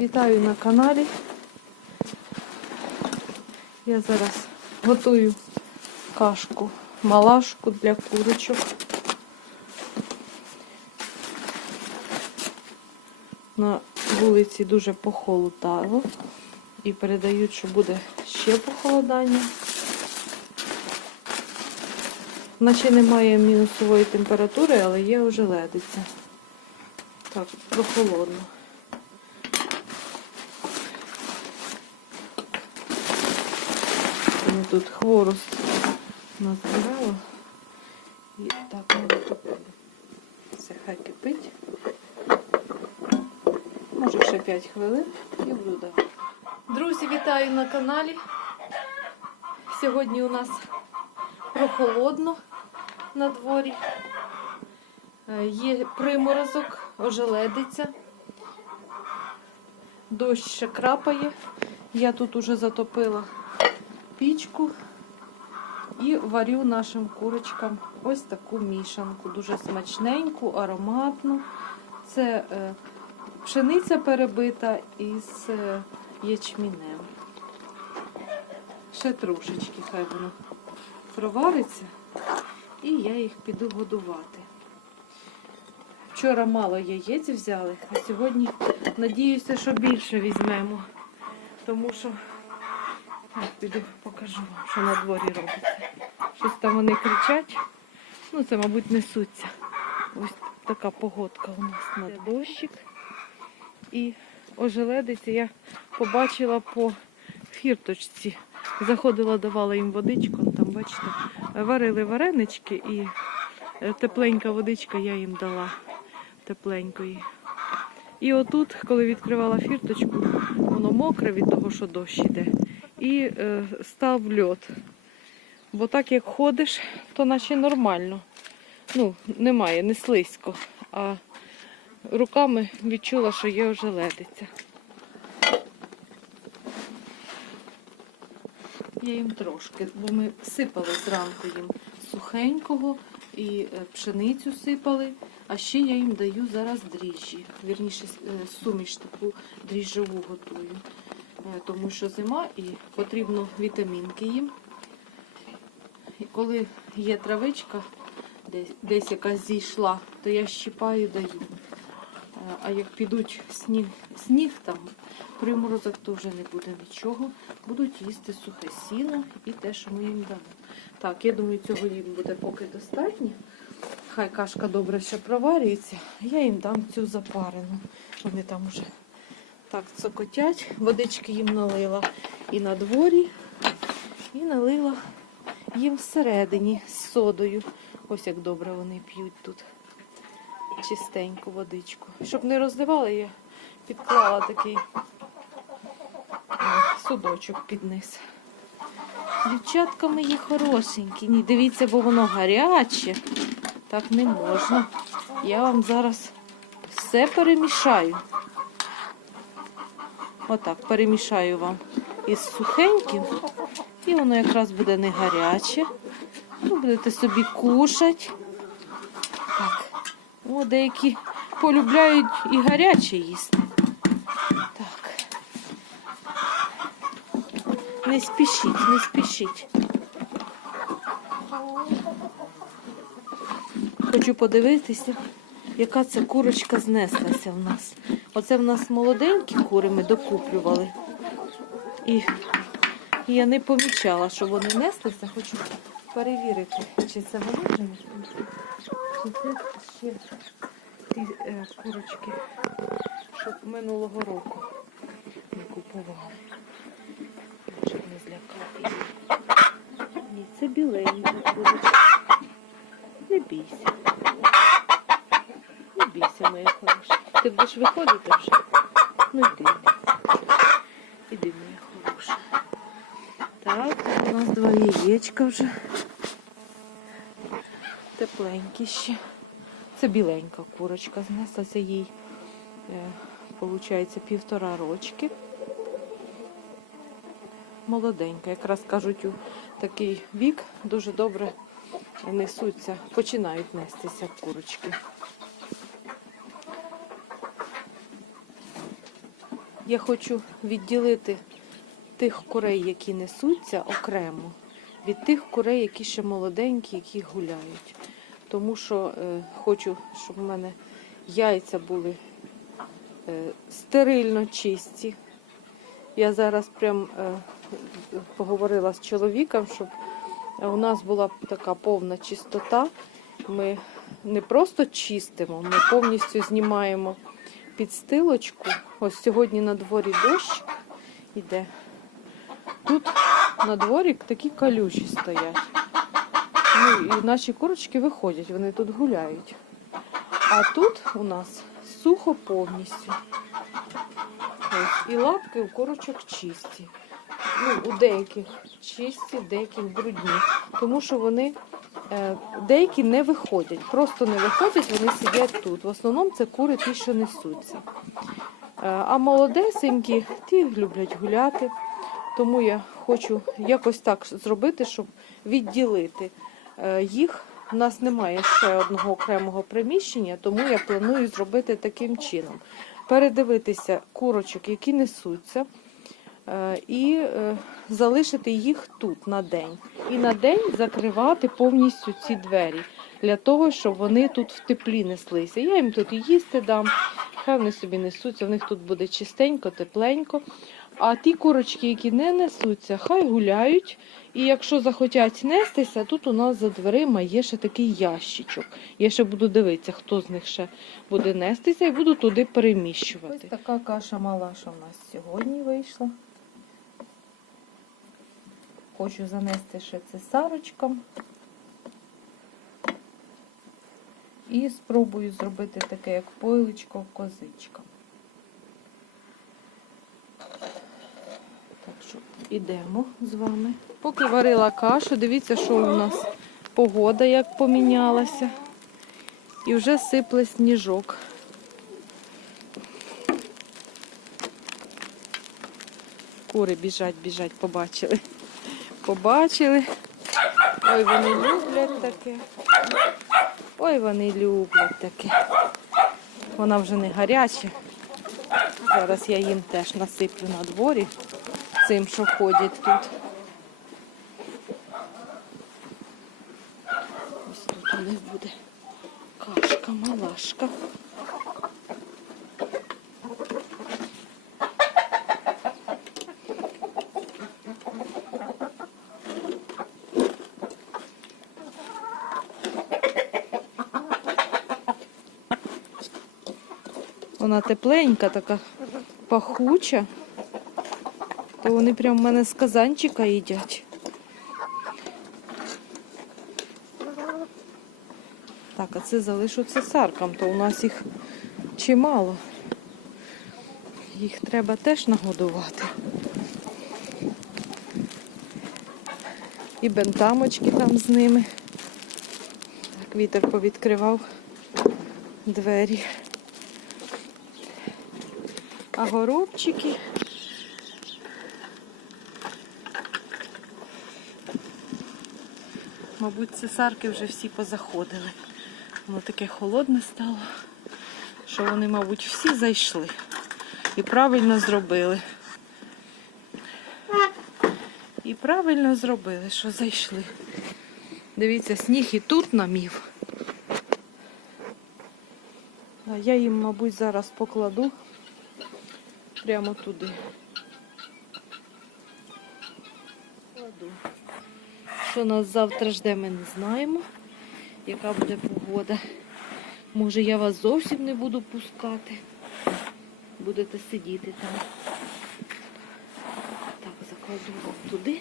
Вітаю на каналі. Я зараз готую кашку, малашку для курочок. На вулиці дуже похолодало і передають, що буде ще похолодання. Наче немає мінусової температури, але є вже ледиця. Так, прохолодно. Я тут хворост назбирала. І так воно топило. Все хай кипить. Може ще 5 хвилин і буду давати. Друзі, вітаю на каналі. Сьогодні у нас прохолодно на дворі. Е, Є приморозок, ожеледиця. Дощ ще крапає. Я тут уже затопила пічку і варю нашим курочкам ось таку мішанку. Дуже смачненьку, ароматну. Це е, пшениця перебита із е, ячмінем. Ще трошечки, хай воно провариться, і я їх піду годувати. Вчора мало яєць взяли, а сьогодні надіюся, що більше візьмемо. Тому що Ось піду покажу вам, що на дворі робиться. Щось там вони кричать. Ну, це, мабуть, несуться. Ось така погодка у нас на дощик. І ожеледиці я побачила по фірточці. Заходила, давала їм водичку, там, бачите, варили варенички і е, тепленька водичка я їм дала тепленької. І отут, коли відкривала фірточку, воно мокре від того, що дощ іде і е, став льот. Бо так як ходиш, то наче нормально. Ну, немає, не слизько. А руками відчула, що є вже ледиця. Я їм трошки, бо ми сипали зранку їм сухенького і е, пшеницю сипали, а ще я їм даю зараз дріжджі. Вірніше, е, суміш таку дріжджову готую. Е, тому що зима і потрібно вітамінки їм. І коли є травичка, десь, десь якась зійшла, то я щипаю даю. Е, А як підуть сніг, сніг там, приморозок, то вже не буде нічого. Будуть їсти сухе сіно і те, що ми їм дамо. Так, я думаю, цього їм буде поки достатньо. Хай кашка добре ще проварюється, я їм дам цю запарену. Вони там вже так, цокотять, водички їм налила і на дворі, і налила їм всередині з содою. Ось як добре вони п'ють тут чистеньку водичку. Щоб не розливали, я підклала такий судочок під низ. Дівчатка мої хорошенькі. Ні, дивіться, бо воно гаряче. Так не можна. Я вам зараз все перемішаю. Отак, перемішаю вам із сухеньким. І воно якраз буде не гаряче. Ви будете собі кушати. Так. О, деякі полюбляють і гаряче їсти. Так. Не спішіть, не спішіть. Хочу подивитися, яка це курочка знеслася в нас. Оце в нас молоденькі кури ми докуплювали. І я не помічала, що вони неслися. Хочу перевірити, чи це вони вже чи це ще ті е, курочки, що минулого року ми купували. Щоб не злякати. Ні, це біленька курочка. Не бійся. Не бійся, моя хороша. Будеш виходити вже? Ну йди. Іди, моя хороша. Так, у нас два яєчка вже. Тепленькі ще. Це біленька курочка знеслася їй, виходить, півтора рочки. Молоденька, якраз кажуть, у такий вік дуже добре несуться, починають нестися курочки. Я хочу відділити тих курей, які несуться окремо, від тих курей, які ще молоденькі, які гуляють. Тому що е, хочу, щоб в мене яйця були е, стерильно чисті. Я зараз прям е, поговорила з чоловіком, щоб у нас була така повна чистота. Ми не просто чистимо, ми повністю знімаємо підстилочку. Ось сьогодні на дворі дощ іде. Тут на дворі такі калюжі стоять. Ну, і наші курочки виходять, вони тут гуляють. А тут у нас сухо повністю. Ось, і лапки у курочок чисті. Ну, у деяких чисті, деяких брудні. Тому що вони деякі не виходять. Просто не виходять, вони сидять тут. В основному це кури ті, що несуться. Е, а молодесенькі, ті люблять гуляти. Тому я хочу якось так зробити, щоб відділити е, їх. У нас немає ще одного окремого приміщення, тому я планую зробити таким чином. Передивитися курочок, які несуться, е, і е, залишити їх тут на день. І на день закривати повністю ці двері для того, щоб вони тут в теплі неслися. Я їм тут і їсти дам, хай вони собі несуться, в них тут буде чистенько, тепленько. А ті курочки, які не несуться, хай гуляють. І якщо захотять нестися, тут у нас за дверима є ще такий ящичок. Я ще буду дивитися, хто з них ще буде нестися, і буду туди переміщувати. Ось така каша малаша у нас сьогодні вийшла. Хочу занести ще це сарочкам. І спробую зробити таке, як пойличко козичка. Так що ідемо з вами. Поки варила кашу, дивіться, що у нас погода як помінялася. І вже сипле сніжок. Кури біжать, біжать, побачили. Побачили. Ой, вони люблять таке. Ой, вони люблять таке. Вона вже не гаряча. Зараз я їм теж насиплю на дворі цим, що ходять тут. Ось тут у них буде кашка, малашка. Вона тепленька, така пахуча. То вони прям в мене з казанчика їдять. Так, а це залишу цесаркам, то у нас їх чимало. Їх треба теж нагодувати. І бентамочки там з ними. Так, вітер повідкривав двері. А горобчики. Мабуть, цесарки вже всі позаходили. Воно таке холодне стало, що вони, мабуть, всі зайшли. І правильно зробили. І правильно зробили, що зайшли. Дивіться, сніг і тут намів. А я їм, мабуть, зараз покладу прямо туди. Кладу. Що нас завтра жде, ми не знаємо, яка буде погода. Може я вас зовсім не буду пускати. Будете сидіти там. Так, закладу вам туди,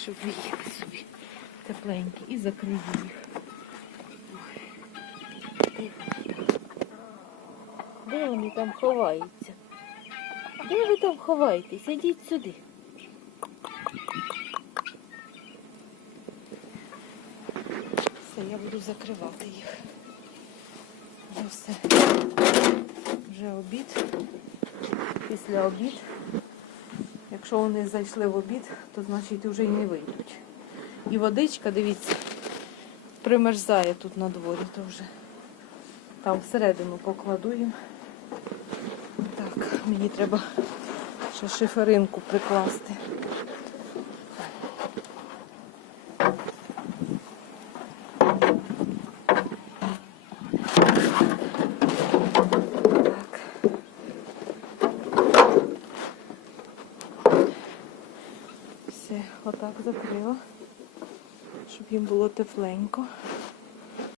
щоб ви їли собі тепленькі і закрию їх. Ой. Де вони там ховаються? Де ви там ховаєтесь? Ідіть сюди. Все, я буду закривати їх. Вже все. Вже обід. Після обід. Якщо вони зайшли в обід, то значить вже й не вийдуть. І водичка, дивіться, примерзає тут на дворі, то вже там всередину покладу їм. Мені треба ще шиферинку прикласти. Отак закрила, щоб їм було тепленько.